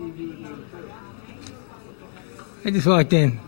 I just walked in.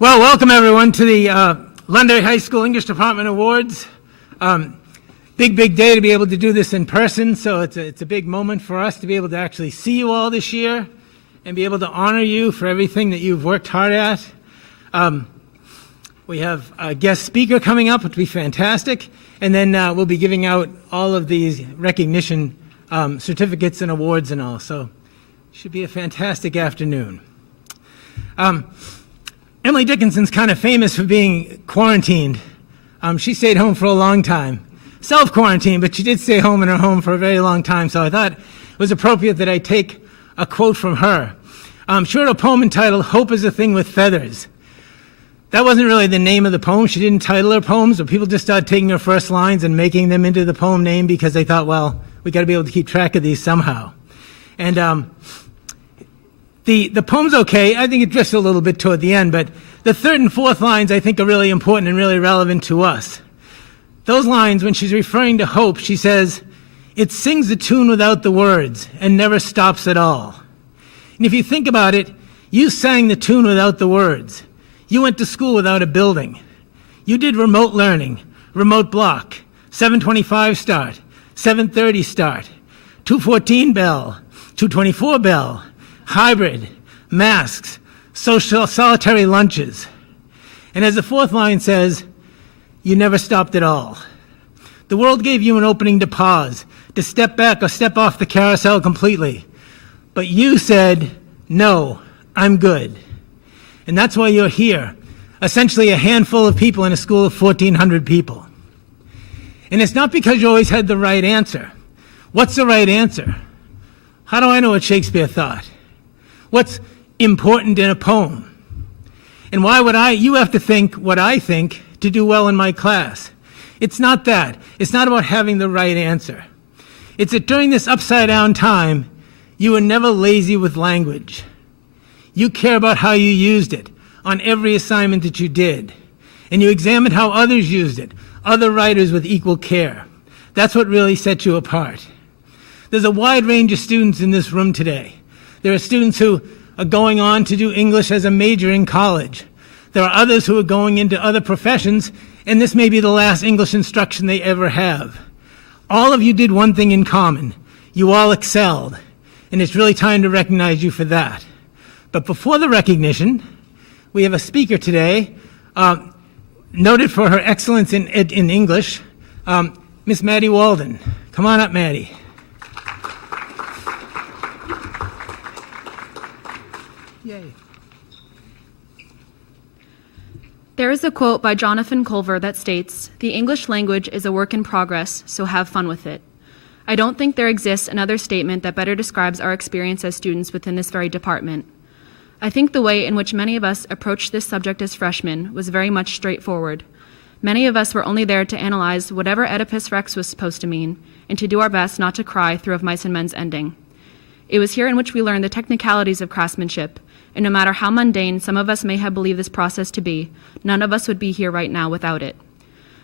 Well, welcome everyone to the Londonderry High School English Department Awards. Big day to be able to do this in person, so it's a big moment for us to be able to actually see you all this year and be able to honor you for everything that you've worked hard at. We have a guest speaker coming up, which will be fantastic, and then we'll be giving out all of these recognition certificates and awards and all, so it should be a fantastic afternoon. Emily Dickinson's kind of famous for being quarantined. She stayed home for a long time. Self-quarantined, but she did stay home in her home for a very long time, so I thought it was appropriate that I take a quote from her. She wrote a poem entitled, "Hope is a Thing with Feathers." That wasn't really the name of the poem. She didn't title her poems, but people just started taking her first lines and making them into the poem name because they thought, well, we got to be able to keep track of these somehow. And the poem's okay. I think it drifts a little bit toward the end, but the third and fourth lines I think are really important and really relevant to us. Those lines, when she's referring to hope, she says, "It sings the tune without the words and never stops at all." And if you think about it, you sang the tune without the words. You went to school without a building. You did remote learning, remote block, 7:25 start, 7:30 start, 2:14 bell, 2:24 bell, hybrid, masks, social solitary lunches. And as the fourth line says, you never stopped at all. The world gave you an opening to pause, to step back or step off the carousel completely. But you said, no, I'm good. And that's why you're here, essentially a handful of people in a school of 1,400 people. And it's not because you always had the right answer. What's the right answer? How do I know what Shakespeare thought? What's important in a poem? And why would you have to think what I think to do well in my class? It's not that. It's not about having the right answer. It's that during this upside down time, you were never lazy with language. You care about how you used it on every assignment that you did. And you examined how others used it, other writers with equal care. That's what really set you apart. There's a wide range of students in this room today. There are students who are going on to do English as a major in college. There are others who are going into other professions, and this may be the last English instruction they ever have. All of you did one thing in common. You all excelled, and it's really time to recognize you for that. But before the recognition, we have a speaker today, noted for her excellence in English, Miss Maddie Walden. Come on up, Maddie. Yay. There is a quote by Jonathan Culver that states, "The English language is a work in progress, so have fun with it." I don't think there exists another statement that better describes our experience as students within this very department. I think the way in which many of us approached this subject as freshmen was very much straightforward. Many of us were only there to analyze whatever Oedipus Rex was supposed to mean, and to do our best not to cry through Of Mice and Men's ending. It was here in which we learned the technicalities of craftsmanship, and no matter how mundane some of us may have believed this process to be, none of us would be here right now without it.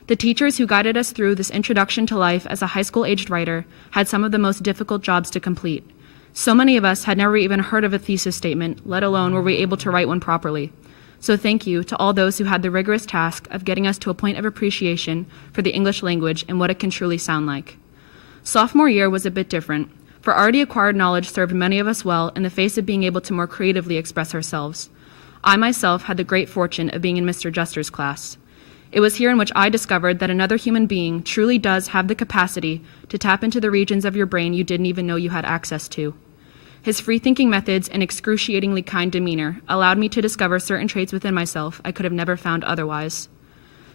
The teachers who guided us through this introduction to life as a high school-aged writer had some of the most difficult jobs to complete. So many of us had never even heard of a thesis statement, let alone were we able to write one properly. So thank you to all those who had the rigorous task of getting us to a point of appreciation for the English language and what it can truly sound like. Sophomore year was a bit different, for already acquired knowledge served many of us well in the face of being able to more creatively express ourselves. I myself had the great fortune of being in Mr. Juster's class. It was here in which I discovered that another human being truly does have the capacity to tap into the regions of your brain you didn't even know you had access to. His free-thinking methods and excruciatingly kind demeanor allowed me to discover certain traits within myself I could have never found otherwise.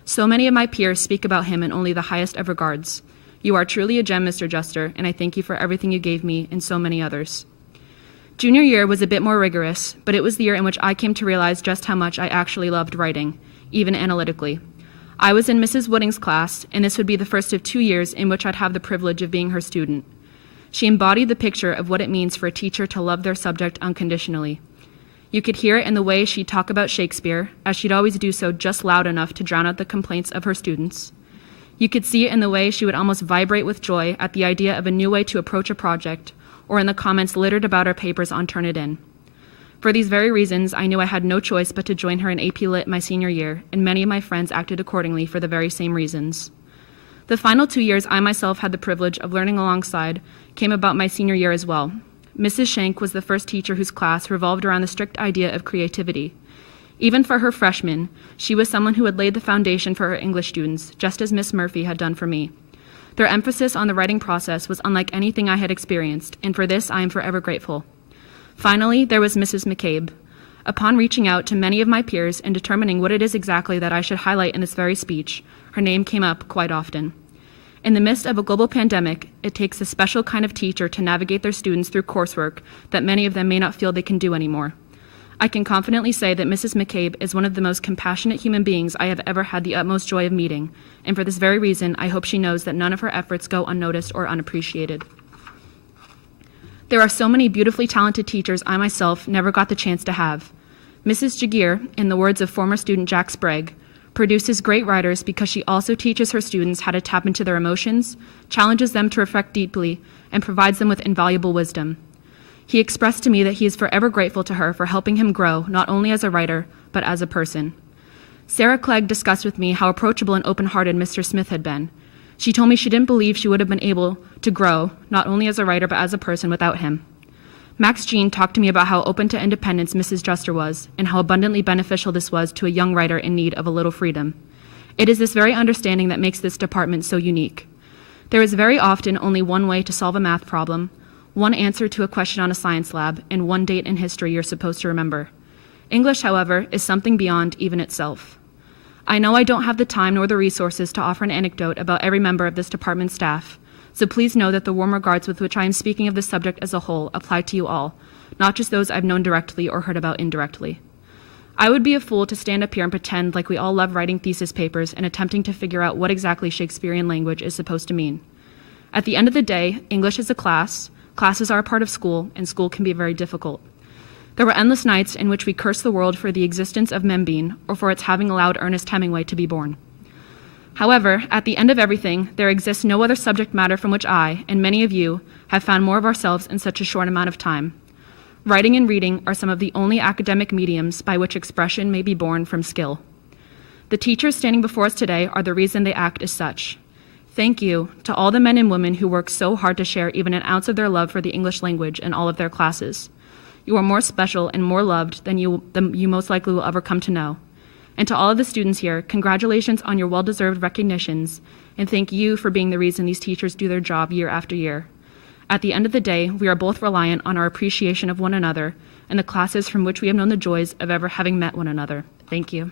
So many of my peers speak about him in only the highest of regards. You are truly a gem, Mr. Juster, and I thank you for everything you gave me and so many others. Junior year was a bit more rigorous, but it was the year in which I came to realize just how much I actually loved writing, even analytically. I was in Mrs. Wooding's class, and this would be the first of 2 years in which I'd have the privilege of being her student. She embodied the picture of what it means for a teacher to love their subject unconditionally. You could hear it in the way she'd talk about Shakespeare, as she'd always do so just loud enough to drown out the complaints of her students. You could see it in the way she would almost vibrate with joy at the idea of a new way to approach a project, or in the comments littered about her papers on Turnitin. For these very reasons, I knew I had no choice but to join her in AP Lit my senior year, and many of my friends acted accordingly for the very same reasons. The final 2 years I myself had the privilege of learning alongside came about my senior year as well. Mrs. Shank was the first teacher whose class revolved around the strict idea of creativity. Even for her freshmen, she was someone who had laid the foundation for her English students, just as Miss Murphy had done for me. Their emphasis on the writing process was unlike anything I had experienced, and for this I am forever grateful. Finally, there was Mrs. McCabe. Upon reaching out to many of my peers and determining what it is exactly that I should highlight in this very speech, her name came up quite often. In the midst of a global pandemic, it takes a special kind of teacher to navigate their students through coursework that many of them may not feel they can do anymore. I can confidently say that Mrs. McCabe is one of the most compassionate human beings I have ever had the utmost joy of meeting, and for this very reason, I hope she knows that none of her efforts go unnoticed or unappreciated. There are so many beautifully talented teachers I myself never got the chance to have. Mrs. Jagir, in the words of former student Jack Sprague, produces great writers because she also teaches her students how to tap into their emotions, challenges them to reflect deeply, and provides them with invaluable wisdom. He expressed to me that he is forever grateful to her for helping him grow, not only as a writer, but as a person. Sarah Clegg discussed with me how approachable and open-hearted Mr. Smith had been. She told me she didn't believe she would have been able to grow, not only as a writer, but as a person without him. Max Jean talked to me about how open to independence Mrs. Juster was, and how abundantly beneficial this was to a young writer in need of a little freedom. It is this very understanding that makes this department so unique. There is very often only one way to solve a math problem, one answer to a question on a science lab, and one date in history you're supposed to remember. English, however, is something beyond even itself. I know I don't have the time nor the resources to offer an anecdote about every member of this department's staff, so please know that the warm regards with which I am speaking of this subject as a whole apply to you all, not just those I've known directly or heard about indirectly. I would be a fool to stand up here and pretend like we all love writing thesis papers and attempting to figure out what exactly Shakespearean language is supposed to mean. At the end of the day, English is a class, classes are a part of school, and school can be very difficult. There were endless nights in which we cursed the world for the existence of Membean or for its having allowed Ernest Hemingway to be born. However, at the end of everything, there exists no other subject matter from which I, and many of you, have found more of ourselves in such a short amount of time. Writing and reading are some of the only academic mediums by which expression may be born from skill. The teachers standing before us today are the reason they act as such. Thank you to all the men and women who work so hard to share even an ounce of their love for the English language in all of their classes. You are more special and more loved than you most likely will ever come to know. And to all of the students here, congratulations on your well-deserved recognitions, and thank you for being the reason these teachers do their job year after year. At the end of the day, we are both reliant on our appreciation of one another and the classes from which we have known the joys of ever having met one another. Thank you.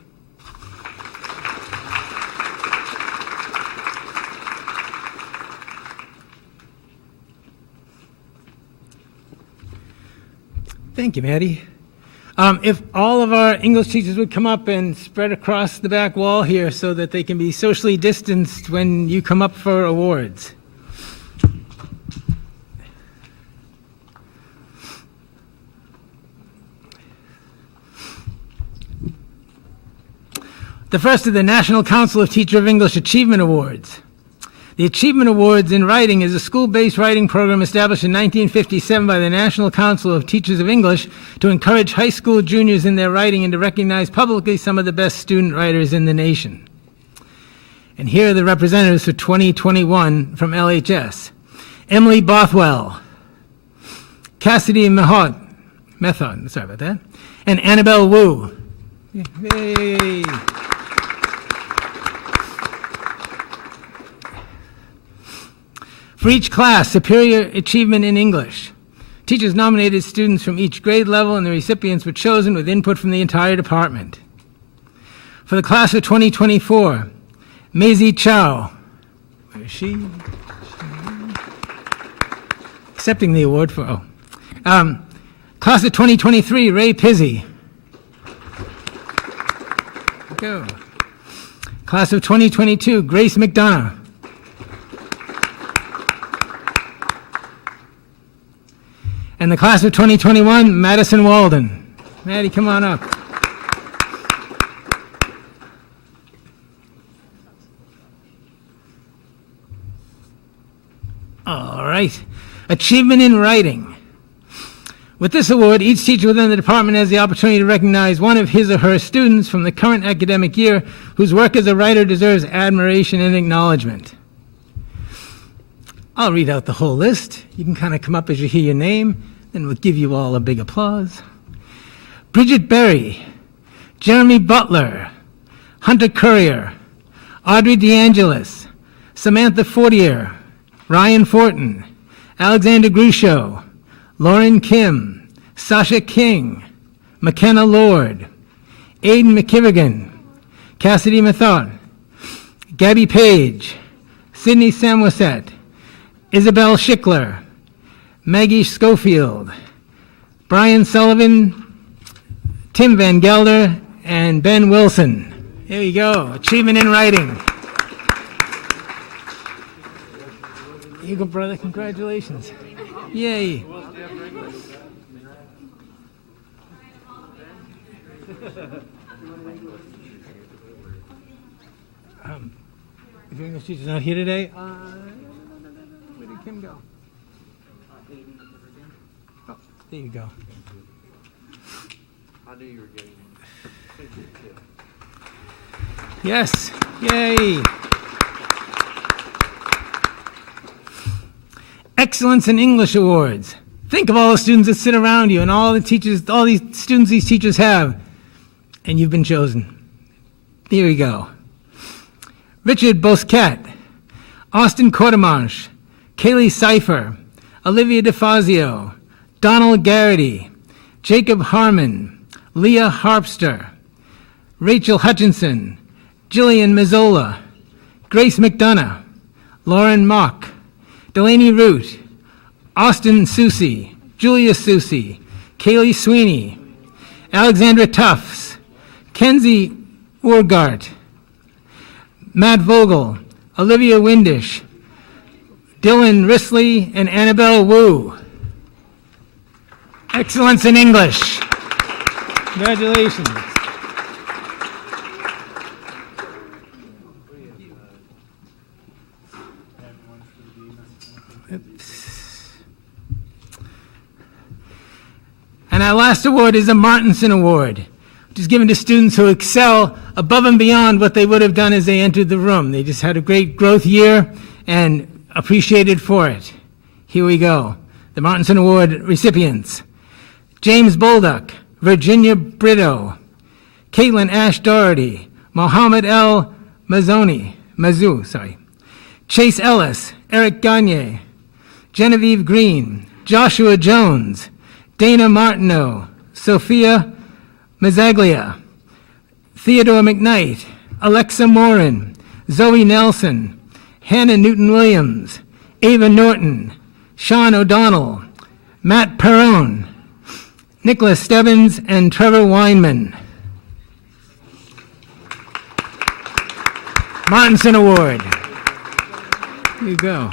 Thank you, Maddie. If all of our English teachers would come up and spread across the back wall here so that they can be socially distanced when you come up for awards. The first of the National Council of Teacher of English Achievement Awards. The Achievement Awards in Writing is a school-based writing program established in 1957 by the National Council of Teachers of English to encourage high school juniors in their writing and to recognize publicly some of the best student writers in the nation. And here are the representatives for 2021 from LHS. Emily Bothwell, Cassidy Method, sorry about that, and Annabelle Wu. Yay. For each class, Superior Achievement in English. Teachers nominated students from each grade level, and the recipients were chosen with input from the entire department. For the class of 2024, Maisie Chow. Where is she? Accepting the award for, class of 2023, Ray Pizzi. Go. Class of 2022, Grace McDonough. And the class of 2021, Madison Walden. Maddie, come on up. All right. Achievement in Writing. With this award, each teacher within the department has the opportunity to recognize one of his or her students from the current academic year whose work as a writer deserves admiration and acknowledgement. I'll read out the whole list. You can kind of come up as you hear your name, then we'll give you all a big applause. Bridget Berry, Jeremy Butler, Hunter Courier, Audrey DeAngelis, Samantha Fortier, Ryan Fortin, Alexander Grucho, Lauren Kim, Sasha King, McKenna Lord, Aidan McKivigan, Cassidy Mathot, Gabby Page, Sydney Samwaset, Isabel Schickler, Maggie Schofield, Brian Sullivan, Tim Van Gelder, and Ben Wilson. Here we go, achievement in writing. Here you go, brother, congratulations. Yay. If your English teacher's not here today, where did Kim go? Oh, there you go. I knew you were getting it. Yes, yay. Excellence in English Awards. Think of all the students that sit around you and all the teachers, all these students these teachers have, and you've been chosen. Here we go. Richard Bosquet, Austin Quartermarsh, Kaylee Cipher, Olivia DeFazio, Donald Garrity, Jacob Harmon, Leah Harpster, Rachel Hutchinson, Jillian Mazzola, Grace McDonough, Lauren Mock, Delaney Root, Austin Susi, Julia Susi, Kaylee Sweeney, Alexandra Tufts, Kenzie Urgart, Matt Vogel, Olivia Windish, Dylan Risley, and Annabelle Wu. Excellence in English. Congratulations. And our last award is the Martinson Award, which is given to students who excel above and beyond what they would have done as they entered the room. They just had a great growth year and appreciated for it. Here we go. The Martinson Award recipients: James Bolduck, Virginia Brito, Caitlin Ash Doherty, Mohammed L. Mazou, Chase Ellis, Eric Gagne, Genevieve Green, Joshua Jones, Dana Martineau, Sophia Mazzaglia, Theodore McKnight, Alexa Morin, Zoe Nelson, Hannah Newton-Williams, Ava Norton, Sean O'Donnell, Matt Perrone, Nicholas Stebbins, and Trevor Weinman. Martinson Award. Here you go.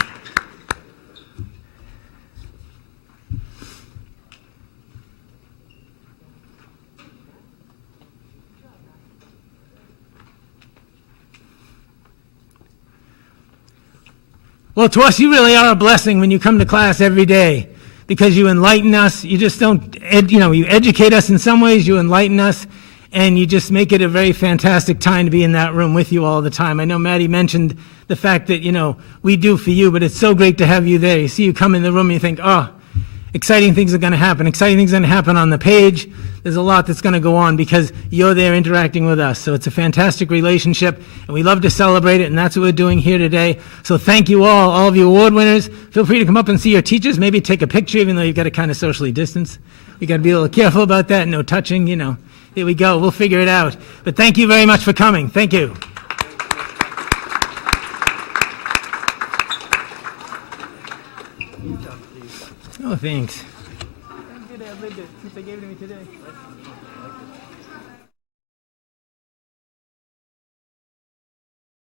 Well, to us, you really are a blessing when you come to class every day, because you enlighten us. You just don't, you educate us in some ways, you enlighten us, and you just make it a very fantastic time to be in that room with you all the time. I know Maddie mentioned the fact that, we do for you, but it's so great to have you there. You see you come in the room and you think, oh, exciting things are going to happen. Exciting things are going to happen on the page. There's a lot that's going to go on because you're there interacting with us. So it's a fantastic relationship, and we love to celebrate it, and that's what we're doing here today. So thank you all of you award winners. Feel free to come up and see your teachers. Maybe take a picture, even though you've got to kind of socially distance. We got to be a little careful about that. No touching, Here we go. We'll figure it out. But thank you very much for coming. Thank you. Oh, thanks. I'm good to have lived it since they gave it to me today.